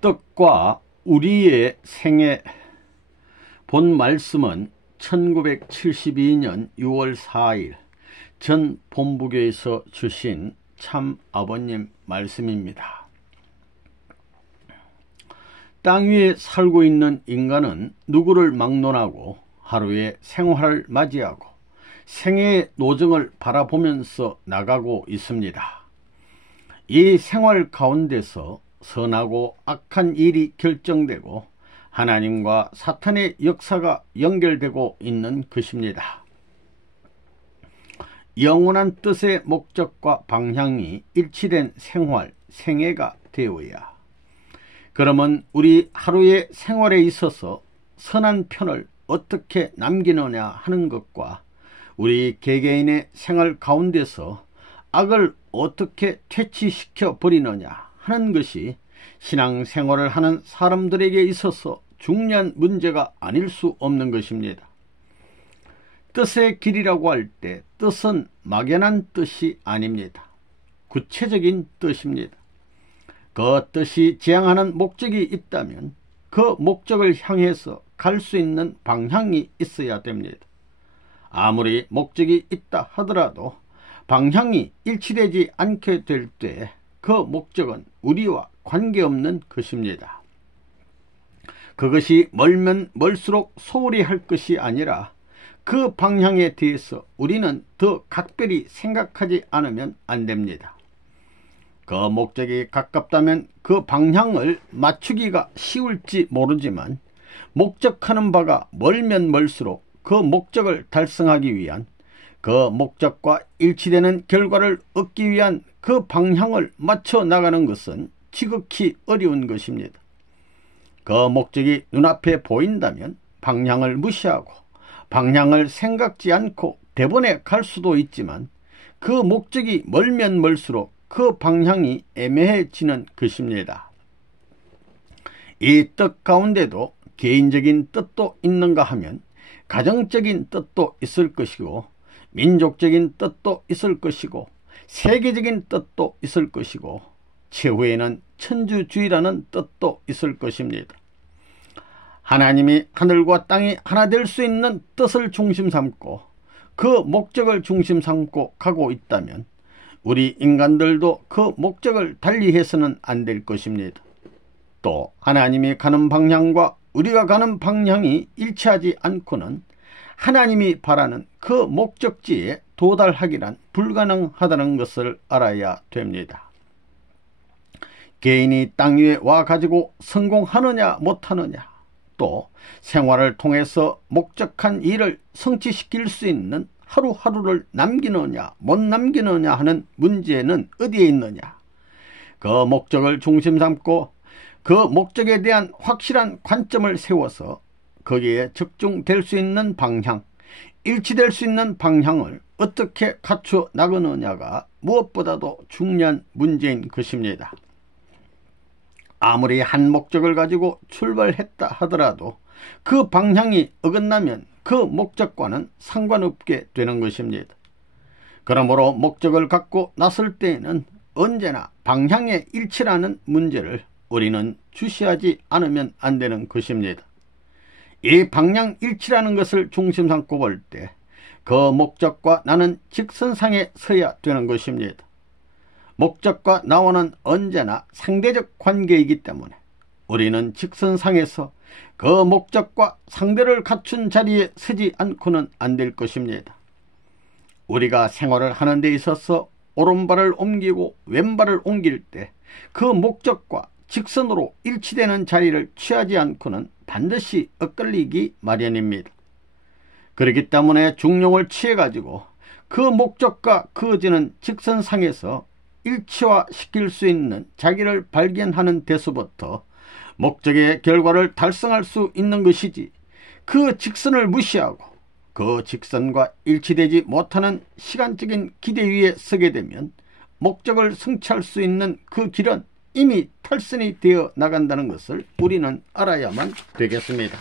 떡과 우리의 생애. 본 말씀은 1972년 6월 4일 전 본부교에서 주신 참 아버님 말씀입니다. 땅 위에 살고 있는 인간은 누구를 막론하고 하루의 생활을 맞이하고 생애의 노정을 바라보면서 나가고 있습니다. 이 생활 가운데서 선하고 악한 일이 결정되고 하나님과 사탄의 역사가 연결되고 있는 것입니다. 영원한 뜻의 목적과 방향이 일치된 생활, 생애가 되어야, 그러면 우리 하루의 생활에 있어서 선한 편을 어떻게 남기느냐 하는 것과 우리 개개인의 생활 가운데서 악을 어떻게 퇴치시켜 버리느냐 하는 것이 신앙생활을 하는 사람들에게 있어서 중요한 문제가 아닐 수 없는 것입니다. 뜻의 길이라고 할 때 뜻은 막연한 뜻이 아닙니다. 구체적인 뜻입니다. 그 뜻이 지향하는 목적이 있다면 그 목적을 향해서 갈 수 있는 방향이 있어야 됩니다. 아무리 목적이 있다 하더라도 방향이 일치되지 않게 될 때 그 목적은 우리와 관계없는 것입니다. 그것이 멀면 멀수록 소홀히 할 것이 아니라 그 방향에 대해서 우리는 더 각별히 생각하지 않으면 안 됩니다. 그 목적이 가깝다면 그 방향을 맞추기가 쉬울지 모르지만 목적하는 바가 멀면 멀수록 그 목적을 달성하기 위한, 그 목적과 일치되는 결과를 얻기 위한 그 방향을 맞춰 나가는 것은 지극히 어려운 것입니다. 그 목적이 눈앞에 보인다면 방향을 무시하고 방향을 생각지 않고 대번에 갈 수도 있지만 그 목적이 멀면 멀수록 그 방향이 애매해지는 것입니다. 이 뜻 가운데도 개인적인 뜻도 있는가 하면 가정적인 뜻도 있을 것이고 민족적인 뜻도 있을 것이고 세계적인 뜻도 있을 것이고 최후에는 천주주의라는 뜻도 있을 것입니다. 하나님이 하늘과 땅이 하나 될 수 있는 뜻을 중심 삼고 그 목적을 중심 삼고 가고 있다면 우리 인간들도 그 목적을 달리해서는 안 될 것입니다. 또 하나님이 가는 방향과 우리가 가는 방향이 일치하지 않고는 하나님이 바라는 그 목적지에 도달하기란 불가능하다는 것을 알아야 됩니다. 개인이 땅 위에 와가지고 성공하느냐 못하느냐, 또 생활을 통해서 목적한 일을 성취시킬 수 있는 하루하루를 남기느냐 못 남기느냐 하는 문제는 어디에 있느냐. 그 목적을 중심 삼고 그 목적에 대한 확실한 관점을 세워서 거기에 적중될 수 있는 방향, 일치될 수 있는 방향을 어떻게 갖춰 나가느냐가 무엇보다도 중요한 문제인 것입니다. 아무리 한 목적을 가지고 출발했다 하더라도 그 방향이 어긋나면 그 목적과는 상관없게 되는 것입니다. 그러므로 목적을 갖고 나설 때에는 언제나 방향의 일치라는 문제를 우리는 주시하지 않으면 안 되는 것입니다. 이 방향 일치라는 것을 중심 삼고 볼 때 그 목적과 나는 직선상에 서야 되는 것입니다. 목적과 나와는 언제나 상대적 관계이기 때문에 우리는 직선상에서 그 목적과 상대를 갖춘 자리에 서지 않고는 안 될 것입니다. 우리가 생활을 하는 데 있어서 오른발을 옮기고 왼발을 옮길 때 그 목적과 직선으로 일치되는 자리를 취하지 않고는 반드시 엇갈리기 마련입니다. 그렇기 때문에 중용을 취해가지고 그 목적과 그어지는 직선상에서 일치화시킬 수 있는 자기를 발견하는 데서부터 목적의 결과를 달성할 수 있는 것이지, 그 직선을 무시하고 그 직선과 일치되지 못하는 시간적인 기대 위에 서게 되면 목적을 성취할 수 있는 그 길은 이미 탈선이 되어 나간다는 것을 우리는 알아야만 되겠습니다.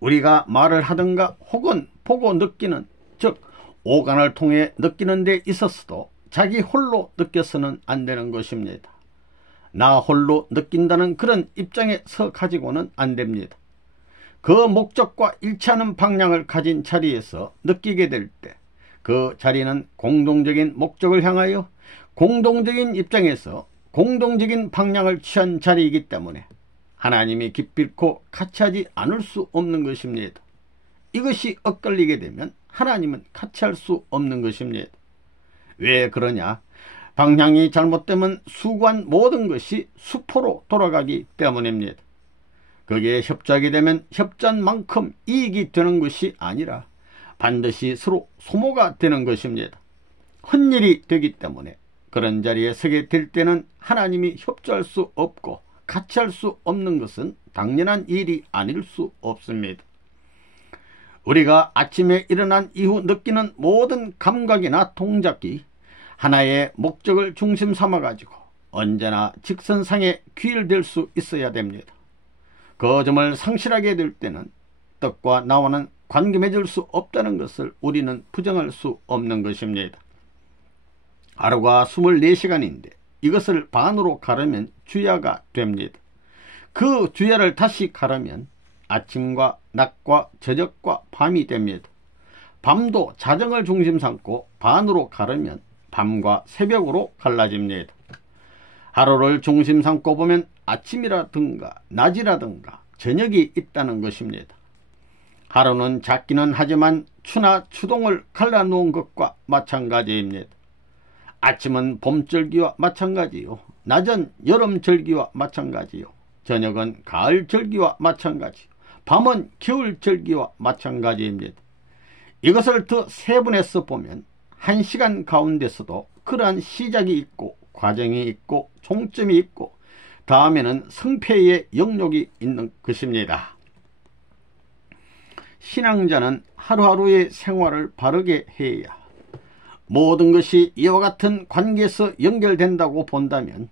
우리가 말을 하든가 혹은 보고 느끼는, 즉 오감을 통해 느끼는 데 있어서도 자기 홀로 느껴서는 안 되는 것입니다. 나 홀로 느낀다는 그런 입장에 서 가지고는 안 됩니다. 그 목적과 일치하는 방향을 가진 자리에서 느끼게 될 때 그 자리는 공동적인 목적을 향하여 공동적인 입장에서 공동적인 방향을 취한 자리이기 때문에 하나님이 기필코 같이 하지 않을 수 없는 것입니다. 이것이 엇갈리게 되면 하나님은 같이 할 수 없는 것입니다. 왜 그러냐? 방향이 잘못되면 수고한 모든 것이 수포로 돌아가기 때문입니다. 거기에 협조하게 되면 협조한 만큼 이익이 되는 것이 아니라 반드시 서로 소모가 되는 것입니다. 헛일이 되기 때문에 그런 자리에 서게 될 때는 하나님이 협조할 수 없고 같이 할 수 없는 것은 당연한 일이 아닐 수 없습니다. 우리가 아침에 일어난 이후 느끼는 모든 감각이나 동작이 하나의 목적을 중심 삼아 가지고 언제나 직선상에 귀일될 수 있어야 됩니다. 그 점을 상실하게 될 때는 뜻과 나와는 관계 맺을 수 없다는 것을 우리는 부정할 수 없는 것입니다. 하루가 24시간인데 이것을 반으로 가르면 주야가 됩니다. 그 주야를 다시 가르면 아침과 낮과 저녁과 밤이 됩니다. 밤도 자정을 중심 삼고 반으로 가르면 밤과 새벽으로 갈라집니다. 하루를 중심 삼고 보면 아침이라든가 낮이라든가 저녁이 있다는 것입니다. 하루는 작기는 하지만 추나 추동을 갈라놓은 것과 마찬가지입니다. 아침은 봄절기와 마찬가지요. 낮은 여름절기와 마찬가지요. 저녁은 가을절기와 마찬가지, 밤은 겨울절기와 마찬가지입니다. 이것을 더 세분해서 보면 1시간 가운데서도 그러한 시작이 있고 과정이 있고 종점이 있고 다음에는 성패의 영역이 있는 것입니다. 신앙자는 하루하루의 생활을 바르게 해야 모든 것이 이와 같은 관계에서 연결된다고 본다면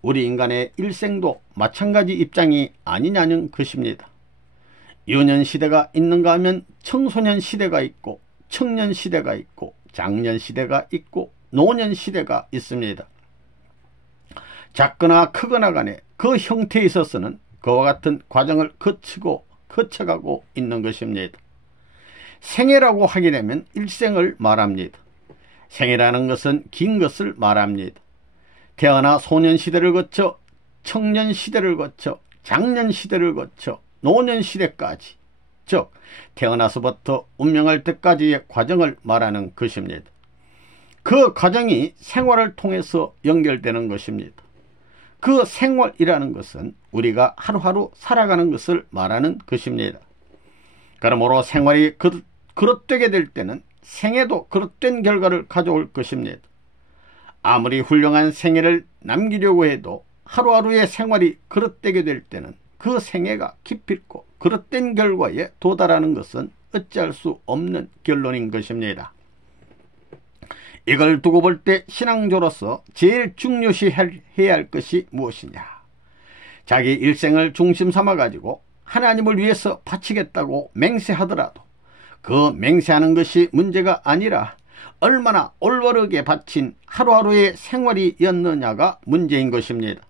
우리 인간의 일생도 마찬가지 입장이 아니냐는 것입니다. 유년 시대가 있는가 하면 청소년 시대가 있고 청년 시대가 있고 장년 시대가 있고 노년 시대가 있습니다. 작거나 크거나 간에 그 형태에 있어서는 그와 같은 과정을 거쳐가고 있는 것입니다. 생애라고 하게 되면 일생을 말합니다. 생애라는 것은 긴 것을 말합니다. 태어나 소년시대를 거쳐 청년시대를 거쳐 장년시대를 거쳐 노년시대까지, 즉 태어나서부터 운명할 때까지의 과정을 말하는 것입니다. 그 과정이 생활을 통해서 연결되는 것입니다. 그 생활이라는 것은 우리가 하루하루 살아가는 것을 말하는 것입니다. 그러므로 생활이 그릇되게 될 때는 생애도 그릇된 결과를 가져올 것입니다. 아무리 훌륭한 생애를 남기려고 해도 하루하루의 생활이 그릇되게 될 때는 그 생애가 기필코 그릇된 결과에 도달하는 것은 어찌할 수 없는 결론인 것입니다. 이걸 두고 볼 때 신앙조로서 제일 중요시 해야 할 것이 무엇이냐? 자기 일생을 중심 삼아 가지고 하나님을 위해서 바치겠다고 맹세하더라도 그 맹세하는 것이 문제가 아니라 얼마나 올바르게 바친 하루하루의 생활이었느냐가 문제인 것입니다.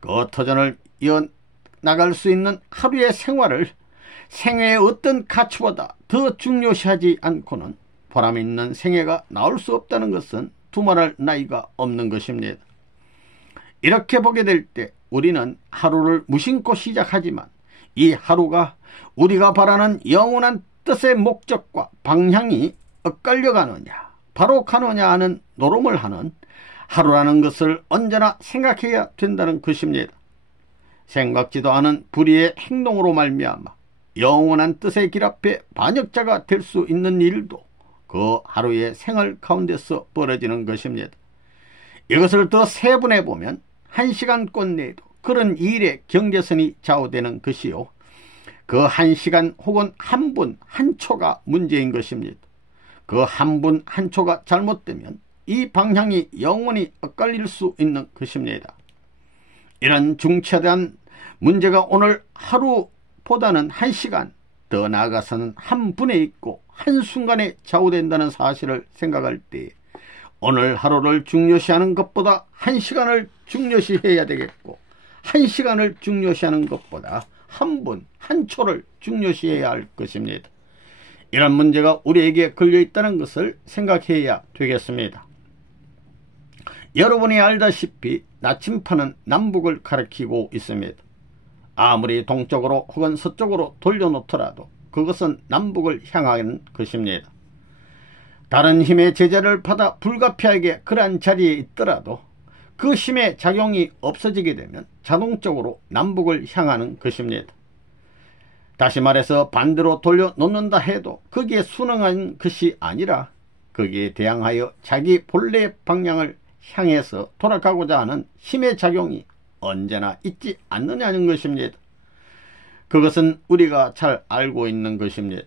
그 터전을 이어나갈 수 있는 하루의 생활을 생애의 어떤 가치보다 더 중요시하지 않고는 보람 있는 생애가 나올 수 없다는 것은 두말할 나위가 없는 것입니다. 이렇게 보게 될 때 우리는 하루를 무심코 시작하지만 이 하루가 우리가 바라는 영원한 뜻의 목적과 방향이 엇갈려 가느냐 바로 가느냐 하는 노름을 하는 하루라는 것을 언제나 생각해야 된다는 것입니다. 생각지도 않은 불의의 행동으로 말미암아 영원한 뜻의 길 앞에 반역자가 될 수 있는 일도 그 하루의 생활 가운데서 벌어지는 것입니다. 이것을 더 세분해 보면 1시간권 내에도 그런 일의 경계선이 좌우되는 것이요, 그 1시간 혹은 한 분 한 초가 문제인 것입니다. 그 한 분 한 초가 잘못되면 이 방향이 영원히 엇갈릴 수 있는 것입니다. 이런 중차대한 문제가 오늘 하루보다는 1시간, 더 나아가서는 한 분에 있고 한순간에 좌우된다는 사실을 생각할 때 오늘 하루를 중요시하는 것보다 1시간을 중요시해야 되겠고, 1시간을 중요시하는 것보다 1분, 1초를 중요시해야 할 것입니다. 이런 문제가 우리에게 걸려있다는 것을 생각해야 되겠습니다. 여러분이 알다시피 나침판은 남북을 가리키고 있습니다. 아무리 동쪽으로 혹은 서쪽으로 돌려놓더라도 그것은 남북을 향하는 것입니다. 다른 힘의 제재를 받아 불가피하게 그러한 자리에 있더라도 그 힘의 작용이 없어지게 되면 자동적으로 남북을 향하는 것입니다. 다시 말해서 반대로 돌려놓는다 해도 거기에 순응한 것이 아니라 거기에 대항하여 자기 본래의 방향을 향해서 돌아가고자 하는 힘의 작용이 언제나 있지 않느냐는 것입니다. 그것은 우리가 잘 알고 있는 것입니다.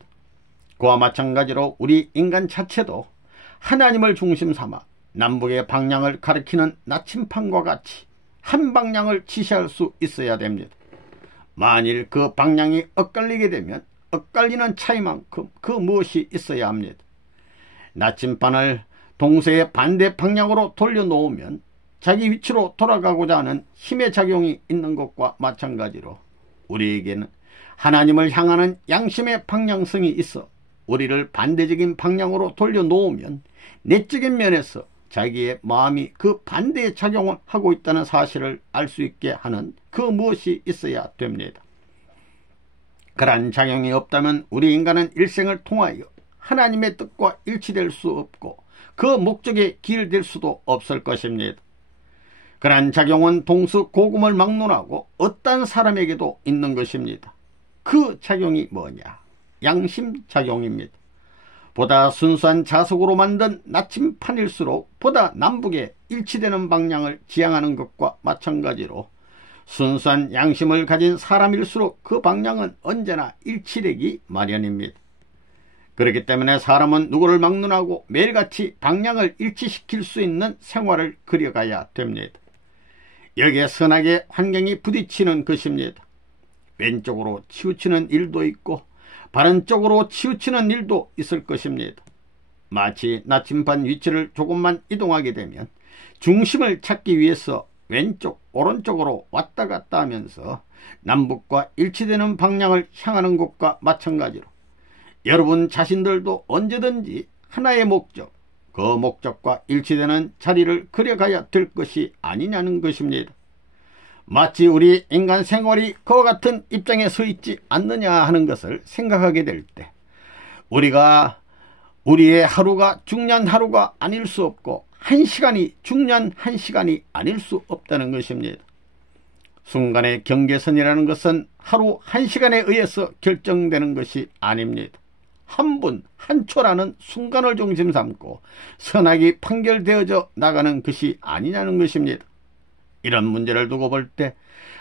그와 마찬가지로 우리 인간 자체도 하나님을 중심 삼아 남북의 방향을 가리키는 나침판과 같이 한 방향을 지시할 수 있어야 됩니다. 만일 그 방향이 엇갈리게 되면 엇갈리는 차이만큼 그 무엇이 있어야 합니다. 나침판을 동서의 반대 방향으로 돌려놓으면 자기 위치로 돌아가고자 하는 힘의 작용이 있는 것과 마찬가지로 우리에게는 하나님을 향하는 양심의 방향성이 있어 우리를 반대적인 방향으로 돌려놓으면 내적인 면에서 자기의 마음이 그 반대의 작용을 하고 있다는 사실을 알 수 있게 하는 그 무엇이 있어야 됩니다. 그러한 작용이 없다면 우리 인간은 일생을 통하여 하나님의 뜻과 일치될 수 없고 그 목적에 기일될 수도 없을 것입니다. 그러한 작용은 동서고금을 막론하고 어떤 사람에게도 있는 것입니다. 그 작용이 뭐냐? 양심작용입니다. 보다 순수한 자석으로 만든 나침판일수록 보다 남북에 일치되는 방향을 지향하는 것과 마찬가지로 순수한 양심을 가진 사람일수록 그 방향은 언제나 일치되기 마련입니다. 그렇기 때문에 사람은 누구를 막론하고 매일같이 방향을 일치시킬 수 있는 생활을 그려가야 됩니다. 여기에 선악의 환경이 부딪히는 것입니다. 왼쪽으로 치우치는 일도 있고 바른 쪽으로 치우치는 일도 있을 것입니다. 마치 나침반 위치를 조금만 이동하게 되면 중심을 찾기 위해서 왼쪽 오른쪽으로 왔다 갔다 하면서 남북과 일치되는 방향을 향하는 것과 마찬가지로 여러분 자신들도 언제든지 하나의 목적, 그 목적과 일치되는 자리를 그려가야 될 것이 아니냐는 것입니다. 마치 우리 인간 생활이 그와 같은 입장에 서 있지 않느냐 하는 것을 생각하게 될 때 우리의 하루가 중요한 하루가 아닐 수 없고 1시간이 중요한 1시간이 아닐 수 없다는 것입니다. 순간의 경계선이라는 것은 하루 1시간에 의해서 결정되는 것이 아닙니다. 1분 1초라는 순간을 중심 삼고 선악이 판결되어져 나가는 것이 아니냐는 것입니다. 이런 문제를 두고 볼 때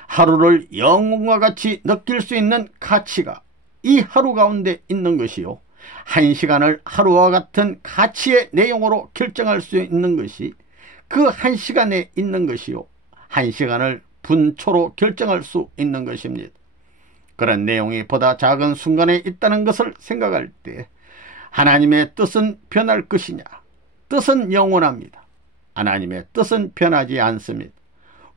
하루를 영혼과 같이 느낄 수 있는 가치가 이 하루 가운데 있는 것이요 1시간을 하루와 같은 가치의 내용으로 결정할 수 있는 것이 그 1시간에 있는 것이요 1시간을 분초로 결정할 수 있는 것입니다. 그런 내용이 보다 작은 순간에 있다는 것을 생각할 때 하나님의 뜻은 변할 것이냐? 뜻은 영원합니다. 하나님의 뜻은 변하지 않습니다.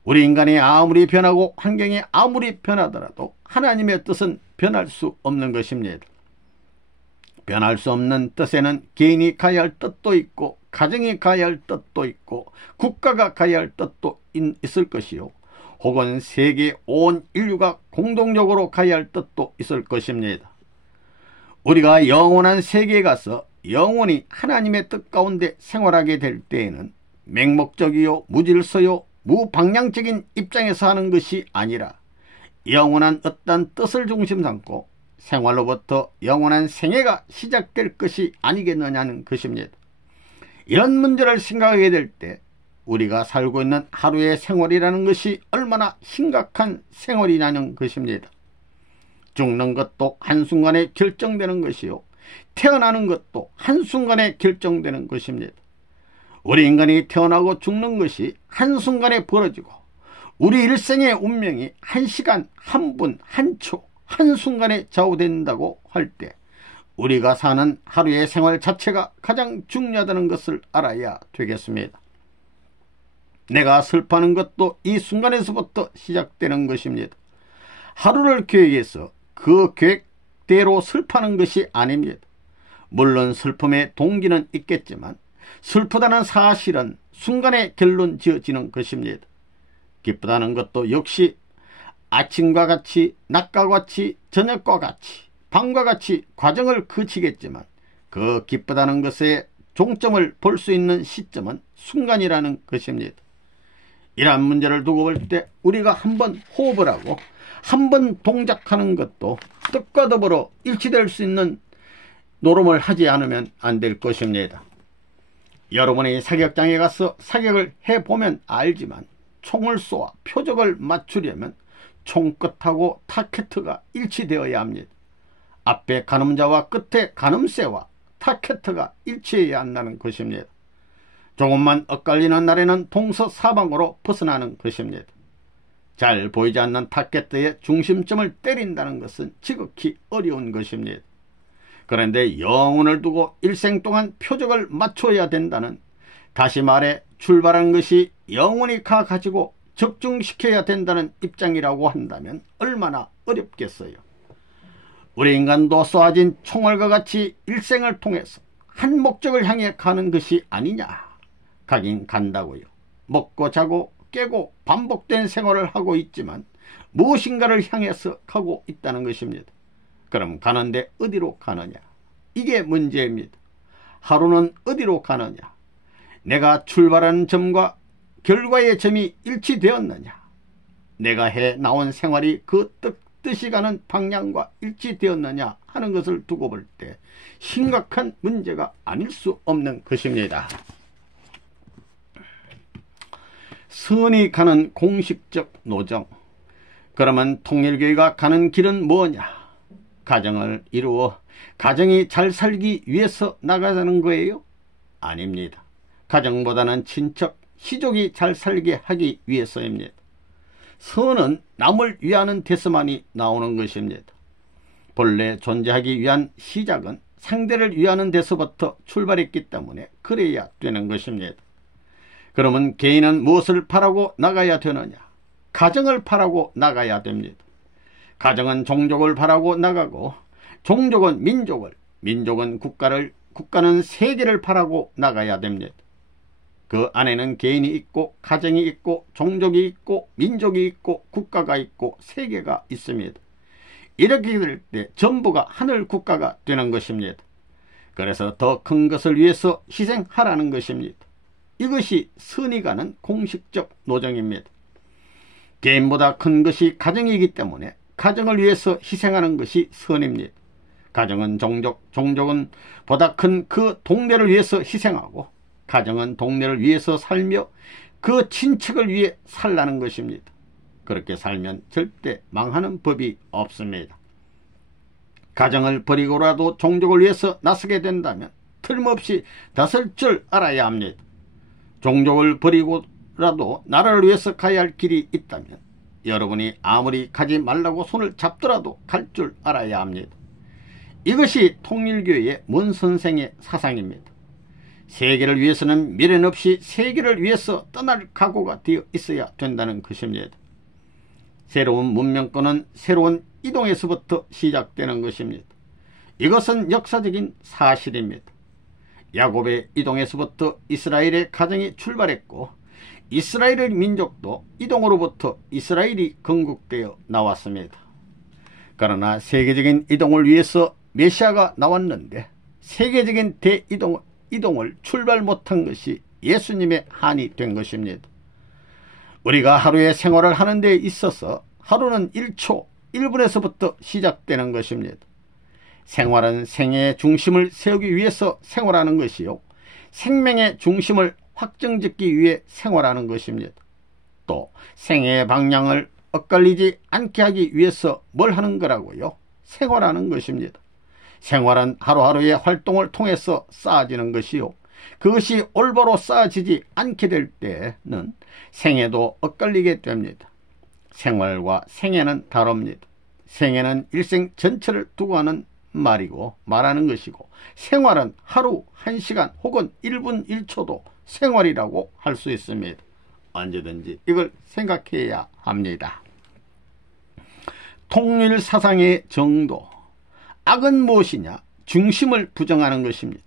우리 인간이 아무리 변하고 환경이 아무리 변하더라도 하나님의 뜻은 변할 수 없는 것입니다. 변할 수 없는 뜻에는 개인이 가야 할 뜻도 있고 가정이 가야 할 뜻도 있고 국가가 가야 할 뜻도 있을 것이요 혹은 세계 온 인류가 공동적으로 가야 할 뜻도 있을 것입니다. 우리가 영원한 세계에 가서 영원히 하나님의 뜻 가운데 생활하게 될 때에는 맹목적이요 무질서요 무방향적인 입장에서 하는 것이 아니라 영원한 어떤 뜻을 중심 삼고 생활로부터 영원한 생애가 시작될 것이 아니겠느냐는 것입니다. 이런 문제를 생각하게 될 때 우리가 살고 있는 하루의 생활이라는 것이 얼마나 심각한 생활이냐는 것입니다. 죽는 것도 한순간에 결정되는 것이요 태어나는 것도 한순간에 결정되는 것입니다. 우리 인간이 태어나고 죽는 것이 한순간에 벌어지고 우리 일생의 운명이 1시간, 1분, 1초, 한순간에 좌우된다고 할 때 우리가 사는 하루의 생활 자체가 가장 중요하다는 것을 알아야 되겠습니다. 내가 슬퍼하는 것도 이 순간에서부터 시작되는 것입니다. 하루를 계획해서 그 계획대로 슬퍼하는 것이 아닙니다. 물론 슬픔의 동기는 있겠지만 슬프다는 사실은 순간에 결론 지어지는 것입니다. 기쁘다는 것도 역시 아침과 같이, 낮과 같이, 저녁과 같이, 밤과 같이 과정을 거치겠지만 그 기쁘다는 것의 종점을 볼 수 있는 시점은 순간이라는 것입니다. 이러한 문제를 두고 볼 때 우리가 한번 호흡을 하고 한번 동작하는 것도 뜻과 더불어 일치될 수 있는 노름을 하지 않으면 안 될 것입니다. 여러분이 사격장에 가서 사격을 해보면 알지만 총을 쏘아 표적을 맞추려면 총끝하고 타켓트가 일치되어야 합니다. 앞에 가늠자와 끝에 가늠쇠와 타켓트가 일치해야 한다는 것입니다. 조금만 엇갈리는 날에는 동서사방으로 벗어나는 것입니다. 잘 보이지 않는 타켓트의 중심점을 때린다는 것은 지극히 어려운 것입니다. 그런데 영혼을 두고 일생 동안 표적을 맞춰야 된다는, 다시 말해 출발한 것이 영혼이 가지고 적중시켜야 된다는 입장이라고 한다면 얼마나 어렵겠어요. 우리 인간도 쏘아진 총알과 같이 일생을 통해서 한 목적을 향해 가는 것이 아니냐. 가긴 간다고요. 먹고 자고 깨고 반복된 생활을 하고 있지만 무엇인가를 향해서 가고 있다는 것입니다. 그럼 가는데 어디로 가느냐? 이게 문제입니다. 하루는 어디로 가느냐? 내가 출발하는 점과 결과의 점이 일치되었느냐? 내가 해 나온 생활이 그 뜻이 가는 방향과 일치되었느냐 하는 것을 두고 볼 때 심각한 문제가 아닐 수 없는 것입니다. 선이 가는 공식적 노정. 그러면 통일교회가 가는 길은 뭐냐? 가정을 이루어 가정이 잘 살기 위해서 나가자는 거예요? 아닙니다. 가정보다는 친척, 시족이 잘 살게 하기 위해서입니다. 선은 남을 위하는 데서만이 나오는 것입니다. 본래 존재하기 위한 시작은 상대를 위하는 데서부터 출발했기 때문에 그래야 되는 것입니다. 그러면 개인은 무엇을 바라고 나가야 되느냐? 가정을 바라고 나가야 됩니다. 가정은 종족을 바라고 나가고, 종족은 민족을, 민족은 국가를, 국가는 세계를 바라고 나가야 됩니다. 그 안에는 개인이 있고, 가정이 있고, 종족이 있고, 민족이 있고, 국가가 있고, 세계가 있습니다. 이렇게 될 때 전부가 하늘 국가가 되는 것입니다. 그래서 더 큰 것을 위해서 희생하라는 것입니다. 이것이 선이 가는 공식적 노정입니다. 개인보다 큰 것이 가정이기 때문에 가정을 위해서 희생하는 것이 선입니다. 가정은 종족, 종족은 보다 큰 그 동네를 위해서 희생하고, 가정은 동네를 위해서 살며 그 친척을 위해 살라는 것입니다. 그렇게 살면 절대 망하는 법이 없습니다. 가정을 버리고라도 종족을 위해서 나서게 된다면 틀림없이 나설 줄 알아야 합니다. 종족을 버리고라도 나라를 위해서 가야 할 길이 있다면 여러분이 아무리 가지 말라고 손을 잡더라도 갈 줄 알아야 합니다. 이것이 통일교회의 문 선생의 사상입니다. 세계를 위해서는 미련 없이 세계를 위해서 떠날 각오가 되어 있어야 된다는 것입니다. 새로운 문명권은 새로운 이동에서부터 시작되는 것입니다. 이것은 역사적인 사실입니다. 야곱의 이동에서부터 이스라엘의 가정이 출발했고, 이스라엘의 민족도 이동으로부터 이스라엘이 건국되어 나왔습니다. 그러나 세계적인 이동을 위해서 메시아가 나왔는데 세계적인 이동을 출발 못한 것이 예수님의 한이 된 것입니다. 우리가 하루의 생활을 하는 데 있어서 하루는 1초, 1분에서부터 시작되는 것입니다. 생활은 생애의 중심을 세우기 위해서 생활하는 것이요, 생명의 중심을 확정짓기 위해 생활하는 것입니다. 또 생애의 방향을 엇갈리지 않게 하기 위해서 뭘 하는 거라고요? 생활하는 것입니다. 생활은 하루하루의 활동을 통해서 쌓아지는 것이요, 그것이 올바로 쌓아지지 않게 될 때는 생애도 엇갈리게 됩니다. 생활과 생애는 다릅니다. 생애는 일생 전체를 두고 하는 말하는 것이고, 생활은 하루 1시간 혹은 1분 1초도 생활이라고 할 수 있습니다. 언제든지 이걸 생각해야 합니다. 통일 사상의 정도. 악은 무엇이냐? 중심을 부정하는 것입니다.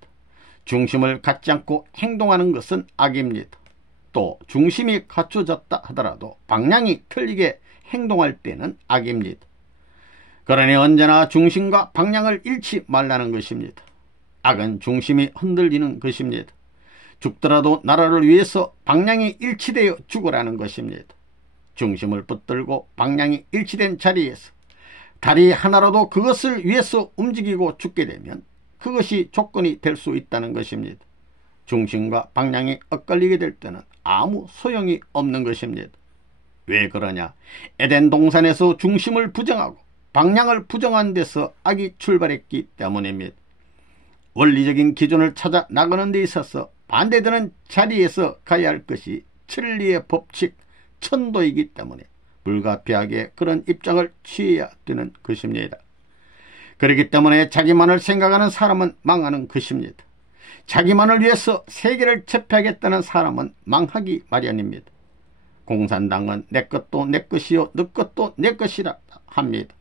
중심을 갖지 않고 행동하는 것은 악입니다. 또 중심이 갖춰졌다 하더라도 방향이 틀리게 행동할 때는 악입니다. 그러니 언제나 중심과 방향을 잃지 말라는 것입니다. 악은 중심이 흔들리는 것입니다. 죽더라도 나라를 위해서 방향이 일치되어 죽으라는 것입니다. 중심을 붙들고 방향이 일치된 자리에서 다리 하나라도 그것을 위해서 움직이고 죽게 되면 그것이 조건이 될 수 있다는 것입니다. 중심과 방향이 엇갈리게 될 때는 아무 소용이 없는 것입니다. 왜 그러냐? 에덴 동산에서 중심을 부정하고 방향을 부정한 데서 악이 출발했기 때문입니다. 원리적인 기준을 찾아 나가는 데 있어서 반대되는 자리에서 가야 할 것이 천리의 법칙, 천도이기 때문에 불가피하게 그런 입장을 취해야 되는 것입니다. 그렇기 때문에 자기만을 생각하는 사람은 망하는 것입니다. 자기만을 위해서 세계를 제패하겠다는 사람은 망하기 마련입니다. 공산당은 내 것도 내 것이요 너 것도 내 것이라 합니다.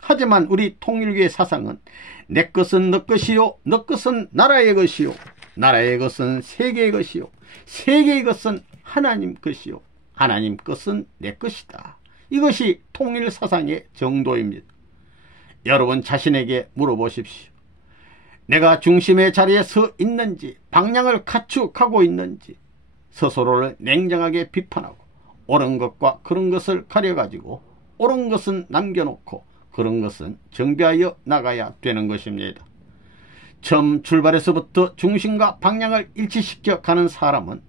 하지만 우리 통일교의 사상은 내 것은 너 것이요 너 것은 나라의 것이요 나라의 것은 세계의 것이요 세계의 것은 하나님 것이요 하나님 것은 내 것이다. 이것이 통일 사상의 정도입니다. 여러분 자신에게 물어보십시오. 내가 중심의 자리에 서 있는지, 방향을 갖추고 있는지, 스스로를 냉정하게 비판하고 옳은 것과 그런 것을 가려가지고 옳은 것은 남겨놓고 그런 것은 정비하여 나가야 되는 것입니다. 처음 출발에서부터 중심과 방향을 일치시켜 가는 사람은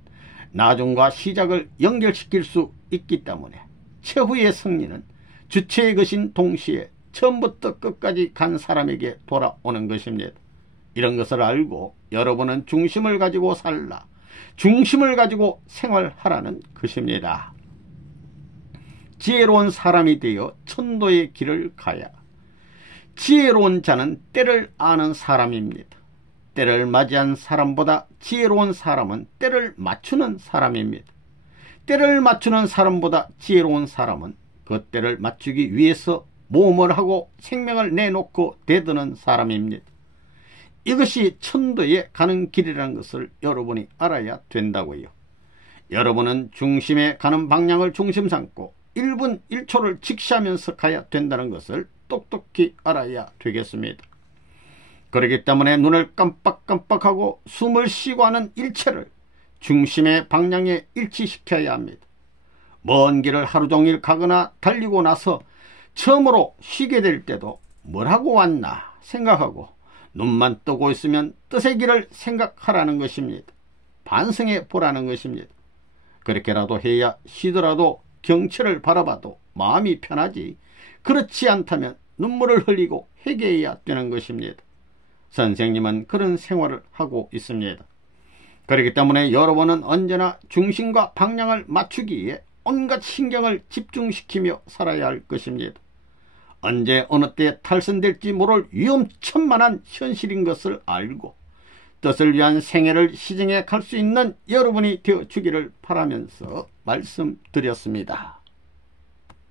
나중과 시작을 연결시킬 수 있기 때문에 최후의 승리는 주체의 것인 동시에 처음부터 끝까지 간 사람에게 돌아오는 것입니다. 이런 것을 알고 여러분은 중심을 가지고 살라, 중심을 가지고 생활하라는 것입니다. 지혜로운 사람이 되어 천도의 길을 가야. 지혜로운 자는 때를 아는 사람입니다. 때를 맞이한 사람보다 지혜로운 사람은 때를 맞추는 사람입니다. 때를 맞추는 사람보다 지혜로운 사람은 그 때를 맞추기 위해서 모험을 하고 생명을 내놓고 대드는 사람입니다. 이것이 천도에 가는 길이라는 것을 여러분이 알아야 된다고요. 여러분은 중심에 가는 방향을 중심 삼고 1분 1초를 직시하면서 가야 된다는 것을 똑똑히 알아야 되겠습니다. 그렇기 때문에 눈을 깜빡깜빡하고 숨을 쉬고 하는 일체를 중심의 방향에 일치시켜야 합니다. 먼 길을 하루 종일 가거나 달리고 나서 처음으로 쉬게 될 때도 뭘 하고 왔나 생각하고 눈만 뜨고 있으면 뜻의 길을 생각하라는 것입니다. 반성해 보라는 것입니다. 그렇게라도 해야 쉬더라도 경치를 바라봐도 마음이 편하지, 그렇지 않다면 눈물을 흘리고 회개해야 되는 것입니다. 선생님은 그런 생활을 하고 있습니다. 그렇기 때문에 여러분은 언제나 중심과 방향을 맞추기에 온갖 신경을 집중시키며 살아야 할 것입니다. 언제 어느 때 탈선될지 모를 위험천만한 현실인 것을 알고 뜻을 위한 생애를 시정해 갈 수 있는 여러분이 되어주기를 바라면서 말씀드렸습니다.